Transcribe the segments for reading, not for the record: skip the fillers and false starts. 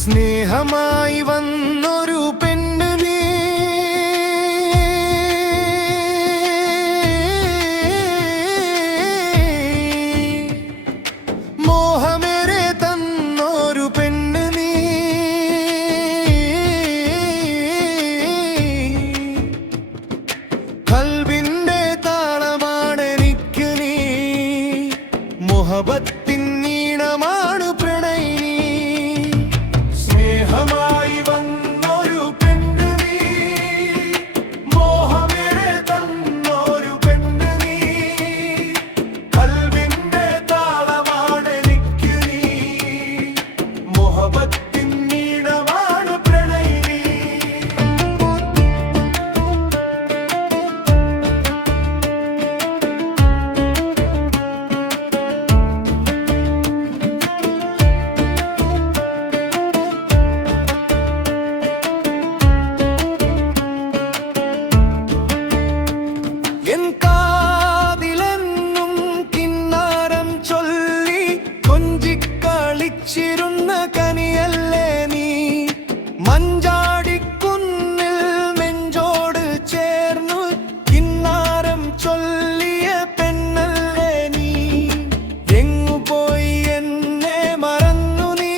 സ്നേഹമായി വന്നൊരു പെണ്ണ് നീ, മോഹമേറെ തന്നൊരു പെണ്ണ് നീ, ഖൽബിന്റെ താളമാണെനിക്ക് നീ, മുഹബത്തിൻ ഈണമാണ് പ്രണയിനി. സ്നേഹമായി വന്നൊരു പെണ്ണ് നീ, മോഹമേറെ തന്നൊരു പെണ്ണ് നീ, ഖൽബിന്റെ താളമാണെനിക്ക് നീ, മുഹബത്തിൻ ഈണമാണ് പ്രണയിനി. എൻ കാതിലെന്നും കിന്നാരം ചൊല്ലി കൊഞ്ചിക്കളിച്ചിരുന്ന കനിയല്ലേ നീ, മഞ്ചാടിക്കുന്നിൽ നെഞ്ചോട് ചേർന്നു കിന്നാരം ചൊല്ലിയ പെണ്ണല്ലേ നീ. എങ്ങുപോയി എന്നെ മറന്നു നീ,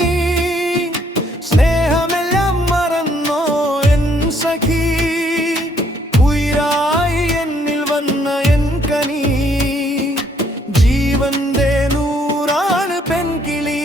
സ്നേഹമെല്ലാം മറന്നോ എൻ സഖി, ജീവന്റെ നൂറാണ് പെൺകിളി.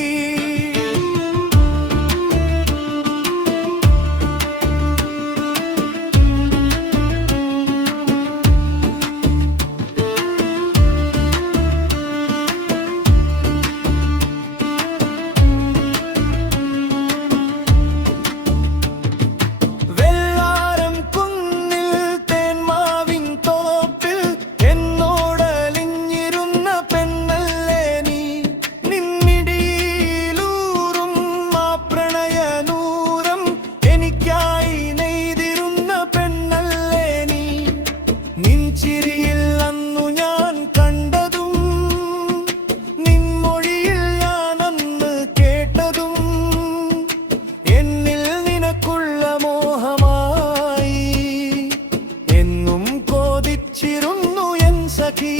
വെള്ളാരം കുന്നിൽ തേന്മാവിൻ തോപ്പിൽ എന്നോടലിഞ്ഞിരുന്ന പെണ്ണല്ലേ നീ, നിന്നിടിയിലൂറും ആ പ്രണയനൂരം എനിക്കായി നെയ്തിരുന്ന പെണ്ണല്ലേ നീ. നിൻ ചിരിയിൽ അന്നു ഞാൻ കണ്ടതും, നിൻമൊഴിയിൽ ഞാൻ അന്ന് കേട്ടതും, എന്നിൽ നിനക്കുള്ള മോഹമായി എന്നും കൊതിച്ചിരുന്നു എൻ സഖി.